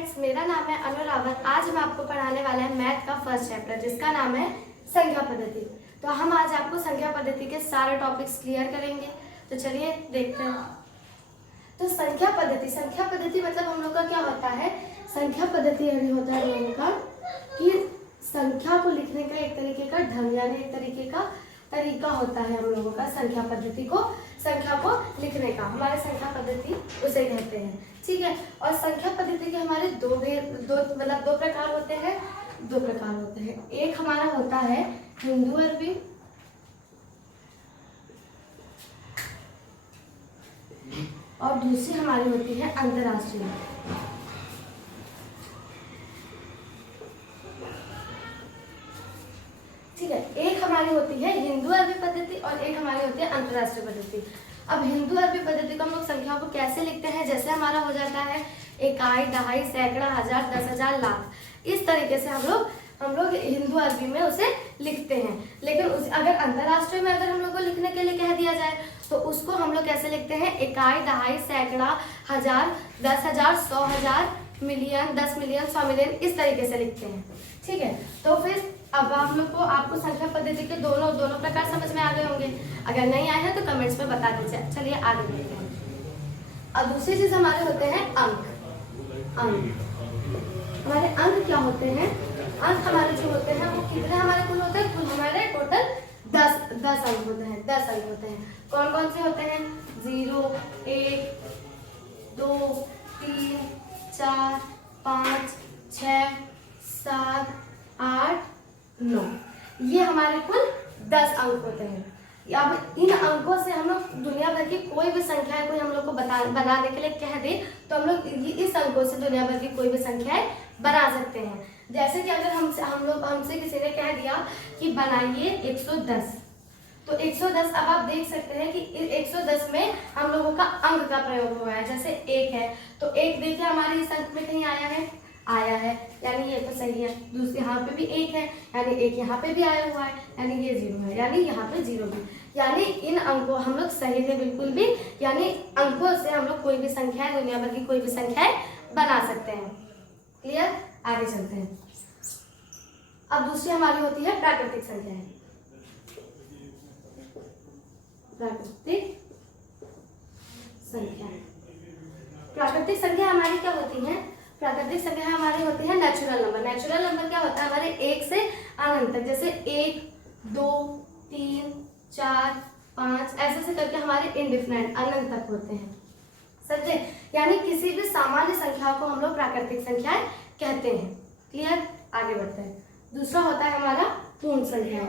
Friends, मेरा नाम है अनु रावत। आज हम आपको पढ़ाने वाले हैं मैथ का फर्स्ट चैप्टर जिसका नाम है संख्या पद्धति। तो हम आज आपको संख्या पद्धति के सारे टॉपिक्स क्लियर करेंगे। तो चलिए देखते हैं। तो संख्या पद्धति मतलब हम लोग का क्या होता है। संख्या पद्धति यानी होता है हम लोगों का कि संख्या को लिखने का एक तरीके का ढंग यानी एक तरीके का तरीका होता है हम लोगों का संख्या को लिखने का। हमारे संख्या पद्धति उसे कहते हैं, ठीक है। और संख्या पद्धति के हमारे दो प्रकार होते हैं। एक हमारा होता है हिंदू अरबी और दूसरी हमारी होती है अंतरराष्ट्रीय। ठीक है, एक हमारी होती है हिंदू अरबी पद्धति और एक हमारी होती है अंतरराष्ट्रीय पद्धति। अब हिंदू अरबी पद्धति को हम लोग संख्याओं को कैसे लिखते हैं, जैसे हमारा हो जाता है इकाई, दहाई, सैकड़ा, हजार, 10,000, लाख। इस तरीके से हम लोग हिंदू अरबी में उसे लिखते हैं। लेकिन अगर अंतरराष्ट्रीय में अगर हम लोग को लिखने के लिए कह दिया जाए तो उसको हम लोग कैसे लिखते हैं, इकाई, दहाई, सैकड़ा, हजार, 10,000, 100,000, मिलियन, 10 मिलियन, 100 मिलियन, इस तरीके से लिखते हैं। ठीक है, तो फिर अब आप लोग को आपको संख्या पद्धति के दोनों प्रकार समझ में आ गए होंगे। अगर नहीं आए हैं तो कमेंट्स में बता दीजिए। चलिए आगे बढ़ते हैं। अब दूसरी चीज हमारे होते हैं अंक। हमारे अंक क्या होते हैं, अंक हमारे जो होते हैं वो कितने हमारे कुल होते हैं, कुल हमारे टोटल 10 अंक होते हैं। 10 अंक होते हैं। कौन कौन से होते हैं, 0, 1, 2, 3, 4, 5, 6, 7, 8, 9, ये हमारे कुल 10 अंक होते हैं। अब इन अंकों से हम लोग दुनिया भर की कोई भी संख्याएं कोई हम लोग को बनाने के लिए कह दे तो हम लोग इस अंकों से दुनिया भर की कोई भी संख्याएं बना सकते हैं। जैसे कि अगर हमसे किसी ने कह दिया कि बनाइए 110, तो 110 अब आप देख सकते हैं कि 110 में हम लोगों का अंक का प्रयोग हुआ है। जैसे 1 है तो 1 देखिए हमारे इस अंक में कहीं आया है, यानी ये तो सही है। दूसरे यहाँ पे भी 1 है यानी 1 यहाँ पे भी आया हुआ है, यानी ये 0 है, यानी यहाँ पे 0 भी। यानी इन अंकों हम लोग सही थे बिल्कुल भी, यानी अंकों से हम लोग कोई भी संख्या दुनिया भर की कोई भी संख्याएं बना सकते हैं। क्लियर, आगे चलते हैं। अब दूसरी हमारी होती है प्राकृतिक संख्याएं। प्राकृतिक संख्या हमारी क्या होती है, प्राकृतिक संख्या हमारी होती है नेचुरल नंबर। नेचुरल नंबर क्या होता है, हमारे 1 से अनंत तक, जैसे 1, 2, 3, 4, 5 ऐसे से करके हमारे इनडिफिनिट अनंत तक होते हैं। समझे, यानी किसी भी सामान्य संख्या को हम लोग प्राकृतिक संख्याएं कहते हैं। क्लियर, आगे बढ़ते हैं। दूसरा होता है हमारा पूर्ण संख्या।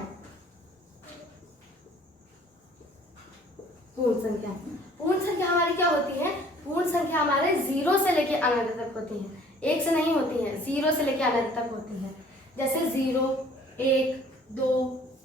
पूर्ण संख्या हमारी क्या होती है, पूर्ण संख्या हमारे 0 से लेके अनंत तक होती है, 1 से नहीं होती है, 0 से लेके अनंत तक होती है। जैसे 0, 1, 2,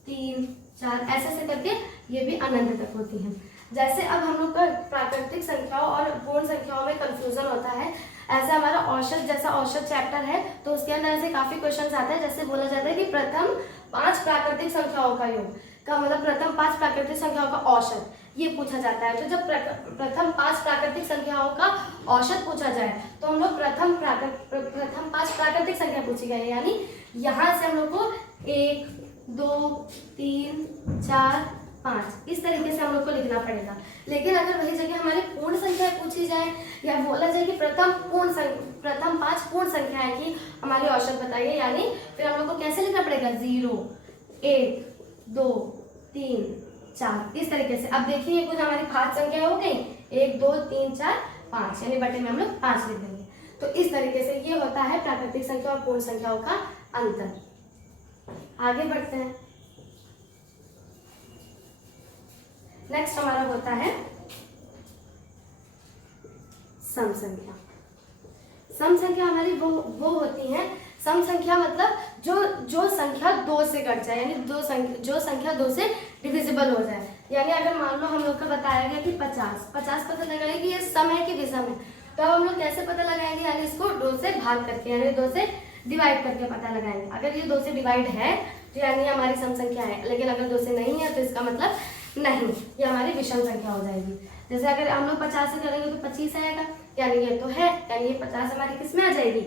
3, 4 ऐसे करके ये भी अनंत तक होती है। जैसे अब हम लोग का प्राकृतिक संख्याओं और पूर्ण संख्याओं में कंफ्यूजन होता है। ऐसे हमारा औसत चैप्टर है तो उसके अंदर ऐसे काफी क्वेश्चंस आते हैं। जैसे बोला जाता है कि प्रथम 5 प्राकृतिक संख्याओं का योग का मतलब प्रथम 5 प्राकृतिक संख्याओं का औसत, ये पूछा जाता है। तो जब प्रथम 5 प्राकृतिक संख्याओं का औसत पूछा जाए तो हम लोग प्रथम 5 प्राकृतिक संख्या पूछी गई, यानी यहाँ से हम लोग को 1, 2, 3, 4, 5 इस तरीके से हम लोग को लिखना पड़ेगा। लेकिन अगर वही जगह हमारी पूर्ण संख्या पूछी जाए या बोला जाए कि प्रथम 5 पूर्ण संख्याएं की हमारी औसत बताइए, यानी फिर हम लोग को कैसे लिखना पड़ेगा, 0, 1, 2, 3, 4 इस तरीके से। अब देखिए ये कुछ हमारी 5 संख्या हो गई, 1, 2, 3, 4, 5 यानी बटे में हम लोग 5 लिख देंगे। तो इस तरीके से ये होता है प्राकृतिक संख्या और पूर्ण संख्याओं का अंतर। आगे बढ़ते हैं। नेक्स्ट हमारा होता है सम संख्या। सम संख्या हमारी वो होती है, सम संख्या मतलब जो संख्या 2 से कट जाए, यानी जो संख्या 2 से डिविजिबल हो जाए। यानी अगर मान लो हम लोग को बताया गया कि 50 पता लगाएंगे कि ये सम है कि विषम है, तो अब हम लोग कैसे पता लगाएंगे, यानी इसको 2 से भाग करके यानी 2 से डिवाइड करके पता लगाएंगे। अगर ये 2 से डिवाइड है तो यानी हमारी सम संख्या है, लेकिन अगर 2 से नहीं है तो इसका मतलब नहीं, ये हमारी विषम संख्या हो जाएगी। जैसे अगर हम लोग 50 से करेंगे तो 25 आएगा, यानी ये तो है, यानी ये 50 हमारी किस में आ जाएगी,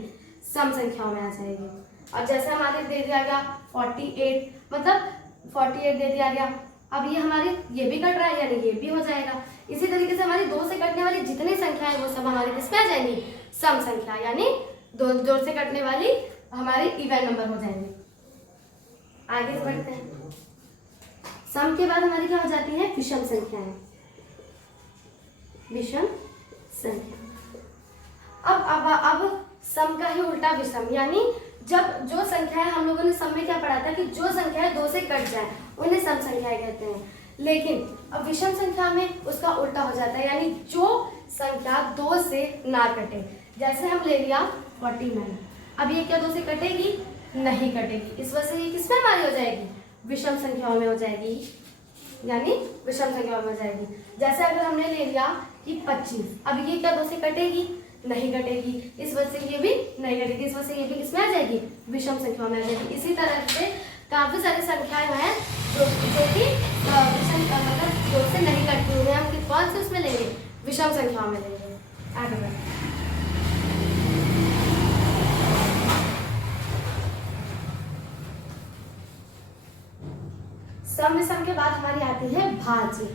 सम संख्याओं में आ जाएगी। अब जैसे हमारे दे दिया गया 48, मतलब 48 दे दिया गया, अब ये हमारी ये भी कट रहा है, यानी ये भी हो जाएगा। इसी तरीके से हमारी 2 से कटने वाली जितनी संख्या है वो सब हमारी किस में आ जाएंगी, सम संख्या, यानी 2 से कटने वाली हमारी इवन नंबर हो जाएंगे। आगे बढ़ते हैं। सम के बाद हमारी क्या हो जाती है, विषम संख्याएं। विषम संख्या। अब सम का ही उल्टा विषम, यानी जब जो संख्याएं हम लोगों ने सम में क्या पढ़ा था कि जो संख्याएं 2 से कट जाए उन्हें सम संख्याएं कहते हैं, लेकिन अब विषम संख्या में उसका उल्टा हो जाता है, यानी जो संख्या 2 से ना कटे। जैसे हम ले लिया 49, अब ये क्या 2 से कटेगी, नहीं कटेगी, इस वजह से ये किसमें हमारी हो जाएगी, विषम संख्याओं में हो जाएगी, यानी विषम संख्याओं में हो जाएगी। जैसे अगर हमने ले लिया कि 25, अब ये क्या 2 से कटेगी, नहीं कटेगी, इस वजह से ये भी नहीं कटेगी, इस वजह से ये भी किसमें आ जाएगी, विषम संख्याओं में आ जाएगी। इसी तरह से काफी सारी संख्याएं हैं जो कि विषम मतलब 2 से नहीं कटती हुई, हम कौन से उसमें लेंगे, विषम संख्याओं में लेंगे। आगे बढ़ते हैं। सम विषम के बाद हमारी आती है भाज्य।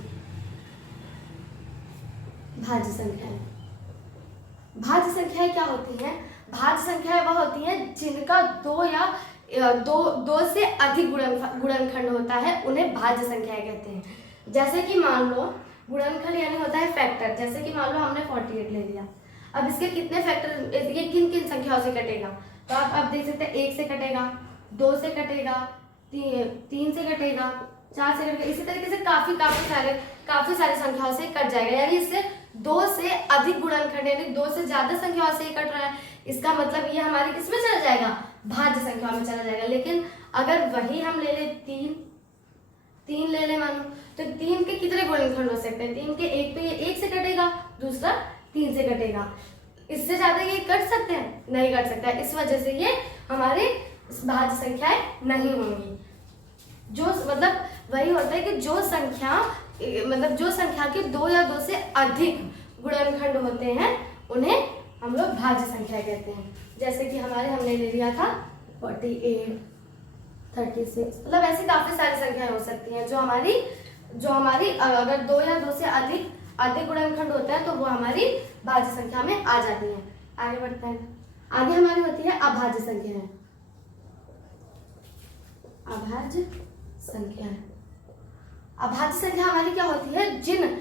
भाज्य संख्याएं। भाज्य संख्याएं क्या होती हैं, भाज्य संख्याएं वह होती हैं जिनका 2 या 2 से अधिक गुणनखंड होता है, उन्हें भाज्य संख्याएं कहते हैं। जैसे कि मान लो गुणनखंड यानी होता है फैक्टर, जैसे कि मान लो हमने 48 ले लिया, अब इसके कितने फैक्टर, ये किन किन संख्याओं से कटेगा, तो आप देख सकते हैं 1 से कटेगा, 2 से कटेगा, 3 से कटेगा, 4 से कटेगा, इसी तरीके से काफी सारी संख्याओं से कट जाएगा, यानी इससे 2 से अधिक गुणनखंड यानी 2 से ज्यादा संख्याओं से कट रहा है, इसका मतलब ये हमारी किसमें चला जाएगा, भाज्य संख्याओं में चला जाएगा। लेकिन अगर वही हम ले ले 3 ले ले मानो, तो 3 के कितने गुणनखंड हो सकते हैं, 3 के एक तो ये 1 से कटेगा, दूसरा 3 से कटेगा, इससे ज्यादा ये कट सकते हैं, नहीं कट सकता है, इस वजह से ये हमारे भाज्य संख्याएं नहीं होंगी। जो मतलब वही होता है कि जो संख्या के 2 या 2 से अधिक गुणनखंड होते हैं उन्हें हम लोग भाज्य संख्या कहते हैं। जैसे कि हमने ले लिया था 48, 36, मतलब ऐसी काफी सारी संख्याएं हो सकती हैं जो हमारी अगर 2 या 2 से अधिक गुणनखंड होता है तो वो हमारी भाज्य संख्या में आ जाती है। आगे बढ़ते हैं। आगे हमारी होती है अभाज्य संख्याएं। अभाज्य संख्याएं। अभाज्य संख्या हमारी क्या होती है, जिन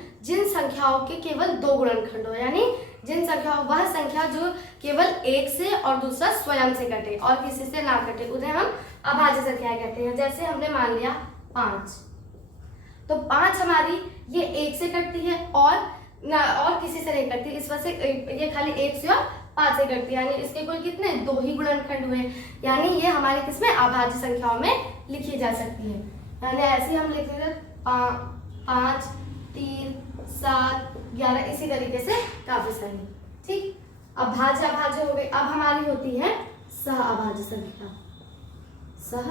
संख्याओं के केवल 2 गुणनखंड हो, यानी वह संख्या जो केवल 1 से और दूसरा स्वयं से कटे और किसी से ना कटे, उन्हें हम अभाज्य संख्याएं कहते हैं। जैसे हमने मान लिया 5, तो 5 हमारी ये 1 से कटती है और किसी से नहीं कटती, इस वजह से ये खाली 1 से और 5 से कटती है, यानी इसके कुल कितने 2 ही गुणनखंड हुए, यानी ये हमारे किसमें अभाज्य संख्याओं में लिखी जा सकती है। यानी ऐसे हम लिखते हैं 5, 3, 7, 11, इसी तरीके से काफी सारी। ठीक, अभाज्य हो गई। अब हमारी होती है सह अभाज्य संख्या। सह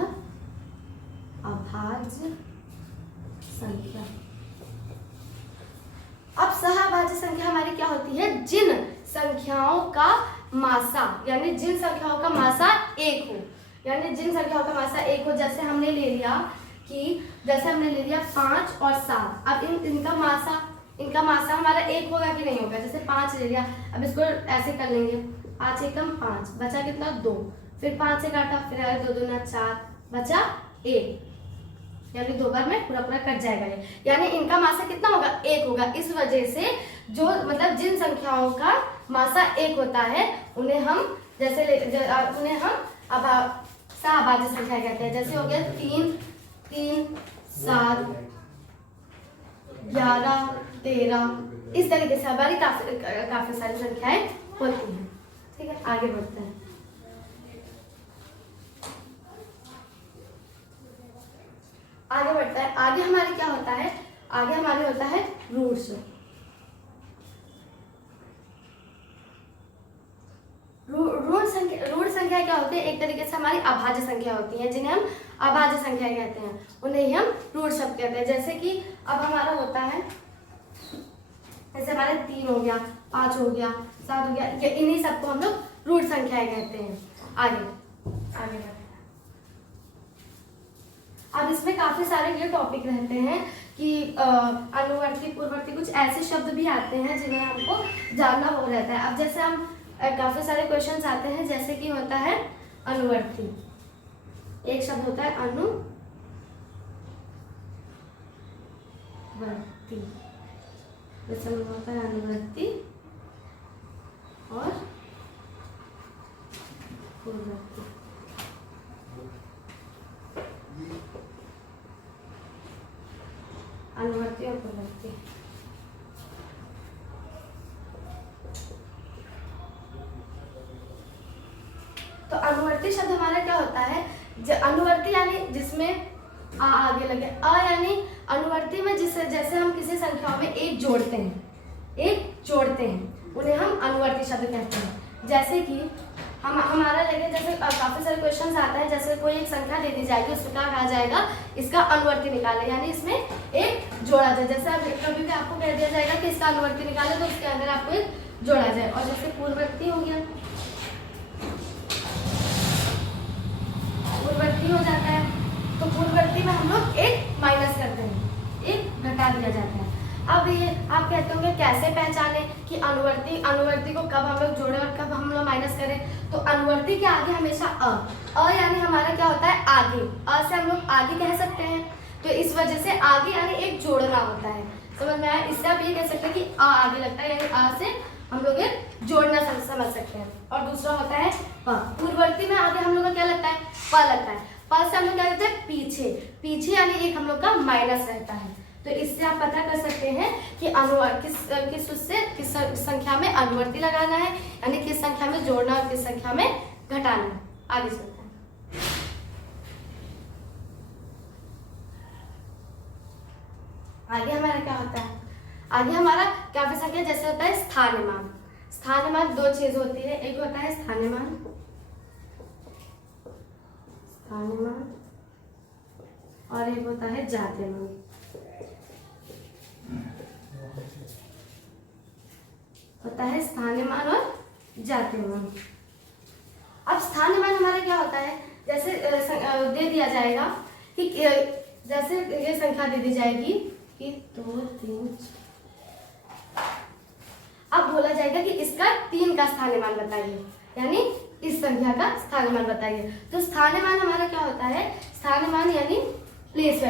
अभाज्य संख्या। अब सह अभाज्य संख्या हमारी क्या होती है, जिन संख्याओं का मासा 1 हो, यानी जिन संख्याओं का मासा 1 हो। जैसे हमने ले लिया 5 और 7, अब इनका मासा हमारा 1 होगा कि नहीं होगा। जैसे 5 ले लिया, अब इसको ऐसे कर लेंगे, 5 एकम 5, बचा कितना 2, फिर 5 से काटा, फिर आया 2 दूना 4, बचा 1, यानी 2 बार में पूरा कट जाएगा ये, यानी इनका मासा कितना होगा 1 होगा। इस वजह से जिन संख्याओं का मासा 1 होता है उन्हें हम अभाज्य संख्या कहते हैं। जैसे हो गया 3, 7, 11, 13, इस तरीके से हमारी काफी सारी संख्याएं होती हैं। ठीक है, आगे बढ़ते हैं। आगे हमारी क्या होता है, आगे हमारी होता है रूट्स। रूट संख्या क्या होती है, एक तरीके से हमारी अभाज्य संख्या होती है, जिन्हें हम अभाज्य संख्या कहते हैं, उन्हें हम रूट शब्द कहते हैं। जैसे कि अब हमारा होता है जैसे हमारे 3 हो गया, 5 हो गया, 7 हो गया, ये इन्हीं सबको हम लोग रूट संख्याएं कहते हैं। आगे आगे बढ़ते हैं। अब इसमें काफी सारे ये टॉपिक रहते हैं कि अनुवर्ती, पूर्ववर्ती, कुछ ऐसे शब्द भी आते हैं जिन्हें हमको जानना हो रहता है। अब जैसे हम काफी सारे क्वेश्चंस आते हैं, जैसे कि होता है अनुवर्ती, एक शब्द होता है अनुवर्ती, जैसे होता है अनुवर्ती और पूर्ववर्ती। अनुवर्ती और पूर्ववर्ती। तो अनुवर्ती शब्द हमारा क्या होता है, अनुवर्ती यानी जिसमें आ आगे लगे। अ यानी अनुवर्ती में जिससे, जैसे हम किसी संख्याओं में एक जोड़ते हैं, उन्हें हम अनुवर्ती शब्द कहते हैं। जैसे कि हमारा लगे, जैसे काफी सारे क्वेश्चंस आता है, जैसे कोई एक संख्या दे दी जाएगी, उसमें क्या कहा जाएगा, इसका अनुवर्ती निकाले, यानी इसमें एक जोड़ा जाए। जैसे अब कभी भी आपको कह दिया जाएगा कि इसका अनुवर्ती निकाले, तो उसके अंदर आपको एक जोड़ा जाए। और जैसे पूर्ववर्ती हो गया, पूर्ववर्ती हो जाता है, तो पूर्ववर्ती में हम लोग एक माइनस करते हैं, एक घटा दिया जाता है। अब ये आप कहते होंगे कैसे पहचाने कि अनुवर्ती को कब हम लोग जोड़े और कब हम लोग माइनस करें। तो अनुवर्ती के आगे हमेशा अ यानी हमारा क्या होता है, आगे। अ से हम लोग आगे कह सकते हैं, तो इस वजह से आगे यानी एक जोड़ना होता है। समझ में आया? इससे आप ये कह सकते हैं कि अ आगे लगता है, यानी अ से हम लोग एक जोड़ना समझ सकते हैं। और दूसरा होता है प। पूर्ववर्ती में आगे हम लोग का क्या लगता है, प लगता है। प से हम लोग क्या करते हैं, पीछे यानी एक हम लोग का माइनस रहता है। तो इससे आप पता कर सकते हैं कि किस संख्या में अनुवर्ती लगाना है, यानी किस संख्या में जोड़ना और किस संख्या में घटाना है। आगे चलते हैं। आगे हमारा क्या होता है, आगे हमारा काफी संख्या जैसे होता है स्थानमान। स्थानमान दो चीज होती है, एक होता है स्थानमान और एक होता है जात्यमान। होता है स्थानमान और जात्यमान। अब स्थानमान हमारा क्या होता है, जैसे दे दिया जाएगा कि जैसे ये संख्या दे दी जाएगी कि 2 3, अब बोला जाएगा कि इसका 3 का स्थानमान बताइए, यानी इस संख्या का स्थानमान बताइए। तो स्थानमान हमारा क्या होता है, स्थानमान यानी प्लेस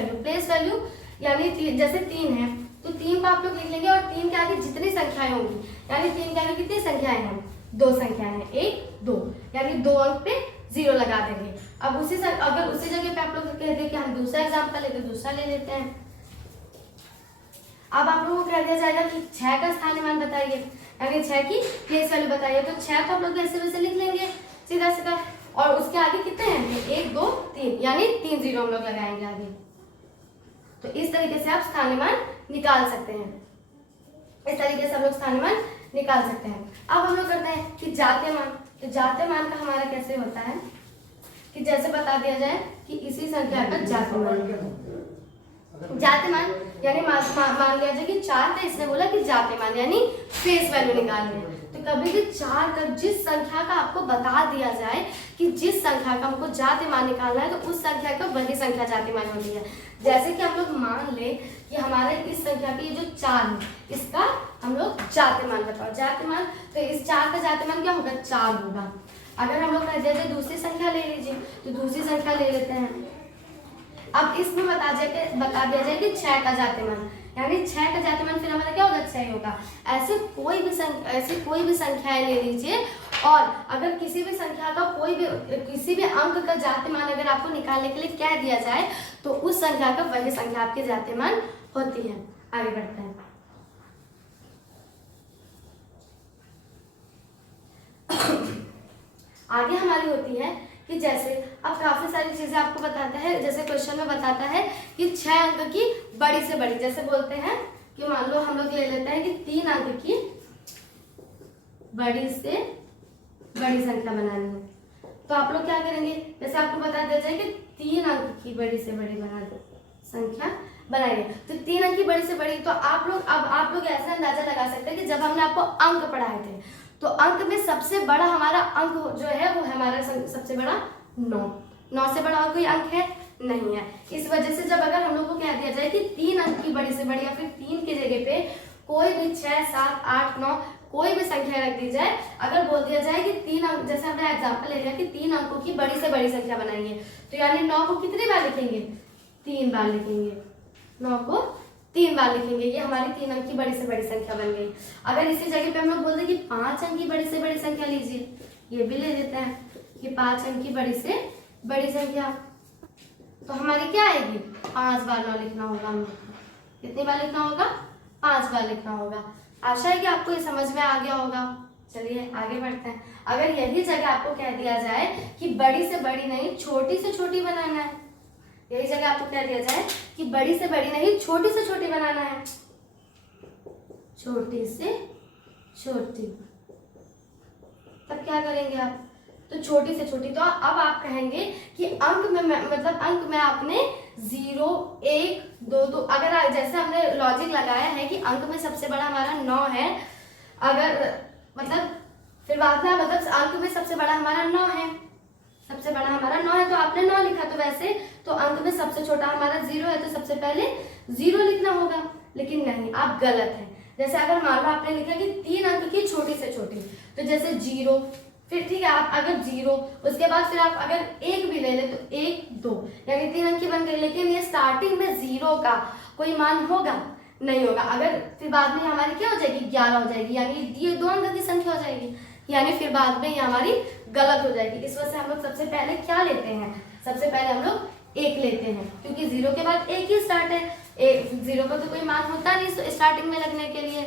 वैल्यू यानी जैसे 3 है तो 3 को आप लोग लिख लेंगे और 3 के आगे जितनी संख्याएं होंगी, यानी 3 के आगे कितनी संख्याएं हैं, 2 संख्याएं हैं, 1 2, यानी 2 अंक पे 0 लगा देंगे। अब अगर उसी जगह पे आप लोग कह दें कि हम दूसरा एग्जाम्पल लेते दूसरा ले लेते हैं। अब आप लोगों को कह दिया जाएगा कि 6 का स्थानमान बताइए, यानी 6 की प्लेस वैल्यू बताइए। तो 6 तो आप लोग ऐसे वैसे लिख लेंगे सीधा, और उसके आगे कितने हैं, 1 2 3, यानी 3 0 हम लोग लगाएंगे आगे। तो इस तरीके से आप स्थानमान निकाल सकते हैं, इस तरीके से हम लोग स्थानमान निकाल सकते हैं। अब हम लोग करते हैं कि जात्यमान। तो जात्यमान का हमारा कैसे होता है कि जैसे बता दिया जाए कि इसी संख्या का जात्यमान यानी मान लिया जाए कि 4 का, इसने बोला कि जात्यमान यानी फेस वैल्यू निकालनी है। तो कभी भी 4 का जिस संख्या का आपको बता दिया जाए कि जिस संख्या का हमको जात्यमान निकालना है, तो उस संख्या का वही संख्या जात्यमान होती है। जैसे कि हम लोग मान ले कि हमारे इस संख्या की ये जो 4 है, इसका हम लोग जात्यमान बताओ, जात्यमान। तो इस 4 का जात्यमान क्या होगा, 4 होगा। अगर हम लोग कह दिया जाए दूसरी संख्या ले लीजिए, तो दूसरी संख्या ले लेते हैं। अब इसमें बता दिया जाए कि 6 का जात्यमान, यानी 6 का जात्यमान फिर हमारा क्या होगा, 6 होगा। ऐसे कोई भी संख्याएं ले लीजिए, और अगर किसी भी संख्या का किसी भी अंक का जात्यमान अगर आपको निकालने के लिए कह दिया जाए, तो उस संख्या का वही संख्या आपकी जात्यमान होती है। आगे बढ़ते हैं। आगे हमारी होती है कि जैसे अब काफी सारी चीजें आपको बताता है, जैसे क्वेश्चन में बताता है कि 6 अंक की बड़ी से बड़ी, जैसे बोलते हैं कि मान लो हम लोग ले लेते हैं कि 3 अंक की बड़ी से बड़ी संख्या बनानी है। तो आप लोग क्या करेंगे, जैसे आपको बता दिया जाए कि 3 अंक की बड़ी से बड़ी संख्या बनाएंगे। तो 3 अंक की बड़ी से बड़ी, तो आप लोग ऐसा अंदाजा लगा सकते हैं कि जब हमने आपको अंक पढ़ाए थे तो अंक में सबसे बड़ा हमारा अंक जो है वो हमारा सबसे बड़ा 9। 9 से बड़ा और कोई अंक है नहीं है। इस वजह से जब अगर हम लोग को कह दिया जाए कि 3 अंक की बड़ी से बड़ी या फिर 3 की जगह पे कोई भी 6, 7, 8, 9 कोई भी संख्या रख दी जाए, अगर बोल दिया जाए कि 3 अंक, जैसे हमने एग्जांपल ले लिया कि 3 अंकों की बड़ी से बड़ी संख्या बनाइए, तो यानी 9 को कितनी बार लिखेंगे? 3 बार लिखेंगे। 9 को 3 बार लिखेंगे, ये हमारी 3 अंक की बड़ी से बड़ी संख्या बन गई। अगर इसी जगह पे हम लोग बोल दें कि 5 अंक की बड़ी से बड़ी संख्या लीजिए, ये भी ले लेते हैं कि 5 अंक की बड़ी से बड़ी संख्या, तो हमारी क्या आएगी? 5 बार 9 लिखना होगा हम लोग को। कितनी बार लिखना होगा? 5 बार लिखना होगा। आशा है कि आपको ये समझ में आ गया होगा। चलिए आगे बढ़ते हैं। अगर यही जगह आपको कह दिया जाए कि बड़ी से बड़ी नहीं छोटी से छोटी बनाना है, यही जगह आपको कह दिया जाए कि बड़ी से बड़ी नहीं छोटी से छोटी बनाना है, छोटी से छोटी, तब क्या करेंगे आप? तो छोटी से छोटी, तो अब आप कहेंगे कि अंक में मतलब अंक में आपने 0, 1, 2, 2, अगर जैसे हमने लॉजिक लगाया है कि अंक में सबसे बड़ा हमारा 9 है, अगर मतलब फिर बाद में मतलब अंक में सबसे बड़ा हमारा 9 है, सबसे बड़ा हमारा 9 है तो आपने 9 लिखा, तो वैसे तो अंक में सबसे छोटा हमारा 0 है तो सबसे पहले 0 लिखना होगा, लेकिन नहीं, आप गलत है। जैसे अगर मान लो आपने लिखा कि 3 अंक की छोटी से छोटी, तो जैसे 0, फिर ठीक है आप अगर 0 उसके बाद फिर आप अगर 1 भी ले ले तो 1, 2 यानी 3 अंक की बन गई, लेकिन ये स्टार्टिंग में 0 का कोई मान होगा नहीं होगा। अगर फिर बाद में हमारी क्या हो जाएगी? 11 हो जाएगी, यानी ये 2 अंक की संख्या हो जाएगी, यानी फिर बाद में ये हमारी गलत हो जाएगी। इस वजह से हम लोग सबसे पहले क्या लेते हैं? सबसे पहले हम लोग 1 लेते हैं, क्योंकि 0 के बाद 1 ही स्टार्ट है। 0 का तो कोई मान होता नहीं स्टार्टिंग में लगने के लिए,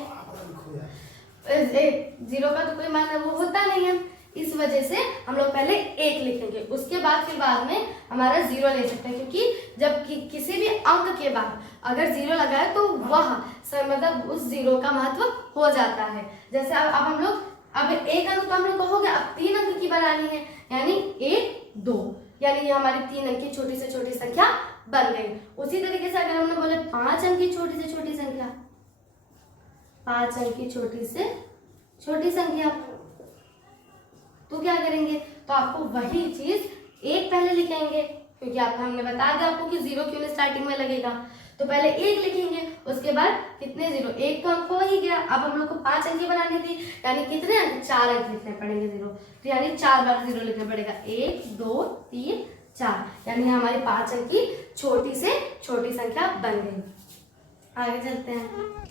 0 का तो कोई मान वो होता नहीं है, इस वजह से हम लोग पहले 1 लिखेंगे, उसके बाद फिर बाद में हमारा 0 ले सकते हैं, क्योंकि जब किसी भी अंक के बाद अगर 0 लगा है तो वह मतलब उस 0 का महत्व हो जाता है। जैसे अब हम लोग अब 1 अंक तो हम लोग कहोगे अब 3 अंक की बनानी है, यानी 1, 2, यानी ये हमारी 3 अंक की छोटी से छोटी संख्या बन गई। उसी तरीके से अगर हमने बोले 5 अंक की छोटी से छोटी संख्या, 5 अंक की छोटी से छोटी संख्या, तो क्या करेंगे? तो आपको वही चीज 1 पहले लिखेंगे, क्योंकि हमने बता दिया आपको कि 0 क्यों स्टार्टिंग में लगेगा, तो पहले 1 लिखेंगे, उसके बाद कितने 0? 1 तो अंक हो ही गया। अब हम लोग को 5 अंक की बनानी थी, यानी कितने अंक? 4 अंक लिखने पड़ेंगे 0, तो यानी 4 बार 0 लिखना पड़ेगा, 1, 2, 3, 4, यानी हमारी 5 अंक की छोटी से छोटी संख्या बन गई। आगे चलते हैं।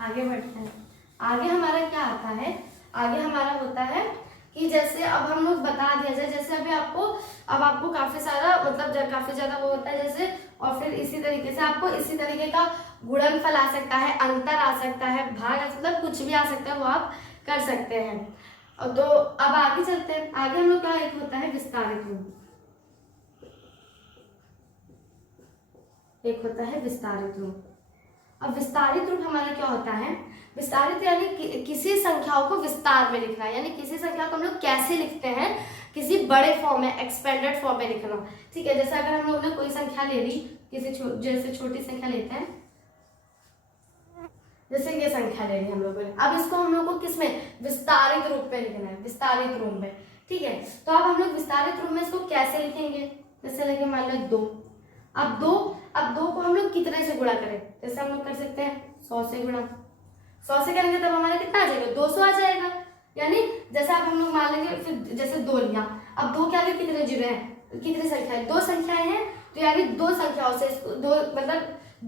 आगे बढ़ते हैं। आगे हमारा क्या आता है? आगे हमारा होता है कि जैसे अब हम लोग बता दिया जाए, जैसे अभी आपको काफी सारा मतलब काफी ज्यादा वो होता है जैसे, और फिर इसी तरीके से आपको इसी तरीके का गुणनफल आ सकता है, अंतर आ सकता है, भाग मतलब कुछ भी आ सकता है, वो आप कर सकते हैं। तो अब आगे चलते हैं। आगे हम लोग का एक होता है विस्तारित रूप, एक होता है विस्तारित रूप। अब विस्तारित रूप हमारा क्या होता है? विस्तारित यानी किसी संख्याओं को विस्तार में लिखना, यानी किसी संख्या को हम लोग कैसे लिखते हैं? किसी बड़े फॉर्म में, एक्सपेंडेड फॉर्म में लिखना। ठीक है, जैसे अगर हम लोग ने कोई संख्या ले ली, जैसे छोटी संख्या लेते हैं, जैसे ये संख्या ले ली हम लोगों ने, अब इसको हम लोग को किस में? विस्तारित रूप में लिखना है, विस्तारित रूप में। ठीक है, तो अब हम लोग विस्तारित रूप में इसको कैसे लिखेंगे? जैसे लेके मान लो 2, अब 2 को हम लोग कितने से गुणा करें? जैसे हम लोग कर सकते हैं 100 से गुणा, 100 से करेंगे तब हमारा कितना आ जाएगा? 200 आ जाएगा। यानी जैसे अब हम लोग मान लेंगे फिर जैसे 2 लिया, अब 2 के आगे कितने जीरो हैं? कितनी संख्या है? 2 संख्याएं हैं, तो यानी 2 संख्याओं से इसको 2 मतलब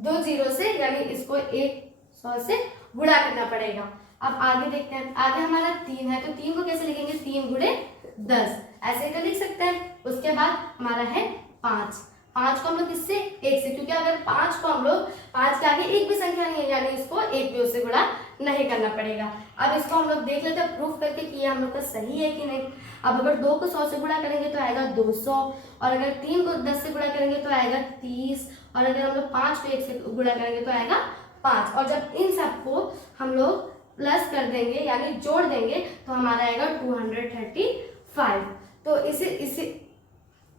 2 जीरो से, यानी इसको 100 से गुणा करना पड़ेगा। अब आगे देखते हैं। आगे हमारा 3 है, तो 3 को कैसे लिखेंगे? 3 गुणे 10, ऐसे तो लिख सकते हैं। उसके बाद हमारा है 5 को हम लोग किससे? 1 से, क्योंकि अगर 5 को हम लोग 5 के आगे एक भी संख्या नहीं है, यानी इसको 1 भी उससे गुणा नहीं करना पड़ेगा। अब इसको हम लोग देख लेते हैं प्रूफ करके कि ये हम लोग का सही है कि नहीं। अब अगर 2 को 100 से गुणा करेंगे तो आएगा 200, और अगर 3 को 10 से गुणा करेंगे तो आएगा 30, और अगर हम लोग 5 को 1 से गुणा करेंगे तो आएगा 5, और जब इन सबको हम लोग प्लस कर देंगे यानी जोड़ देंगे तो हमारा आएगा 235। तो इसी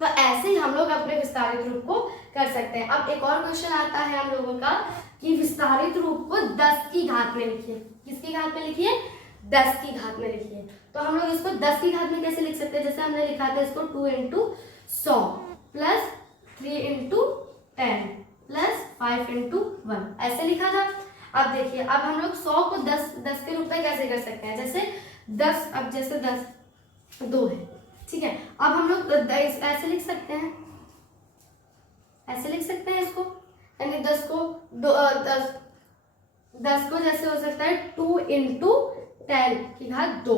तो ऐसे ही हम लोग अपने विस्तारित रूप को कर सकते हैं। अब एक और क्वेश्चन आता है हम लोगों का कि विस्तारित रूप को 10 की घात में लिखिए। किसकी घात में लिखिए? 10 की घात में लिखिए। तो हम लोग इसको 10 की घात में कैसे लिख सकते हैं? जैसे हमने लिखा था इसको 2 × 100 प्लस 3 × 10 प्लस 5 × 1 ऐसे लिखा था। अब देखिए, अब हम लोग 100 को 10 के रूप में कैसे कर सकते हैं? जैसे 10, अब जैसे 10 2 है, ठीक है। अब हम लोग ऐसे लिख सकते हैं, ऐसे लिख सकते हैं इसको, यानी 10 को 10 को जैसे हो सकता है 2 × 10 की घात 2,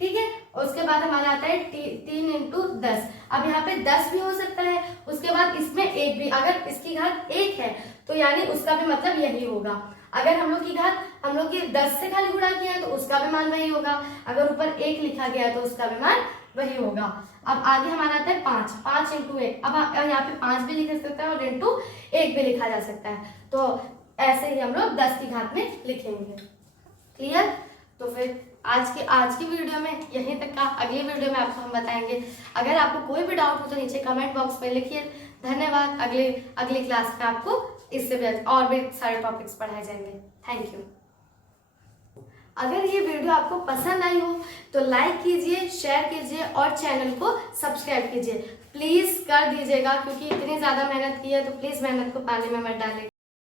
ठीक है। और उसके बाद हमारा आता है 3 × 10। अब यहाँ पे 10 भी हो सकता है, उसके बाद इसमें 1 भी, अगर इसकी घात 1 है तो यानी उसका भी मतलब यही होगा। अगर हम लोग की घात हम लोग की 10 से खाली गुणा किया है तो उसका भी मान वही होगा। अगर ऊपर 1 लिखा गया है तो उसका भी मान वही होगा। अब आगे हमारा आता है 5 × 1। अब यहाँ पे 5 भी लिख सकता है और × 1 भी लिखा जा सकता है। तो ऐसे ही हम लोग 10 की घात में लिखेंगे। क्लियर? तो फिर आज की वीडियो में यहीं तक का। अगली वीडियो में आपको हम बताएंगे। अगर आपको कोई भी डाउट हो तो नीचे कमेंट बॉक्स में लिखिए। धन्यवाद। अगली क्लास में आपको इससे भी और भी सारे टॉपिक्स पढ़ाए जाएंगे। Thank you. अगर ये वीडियो आपको पसंद आई हो तो लाइक कीजिए, शेयर कीजिए और चैनल को सब्सक्राइब कीजिए। प्लीज़ कर दीजिएगा, क्योंकि इतनी ज़्यादा मेहनत की है तो प्लीज़ मेहनत को पानी में मत डालिएगा।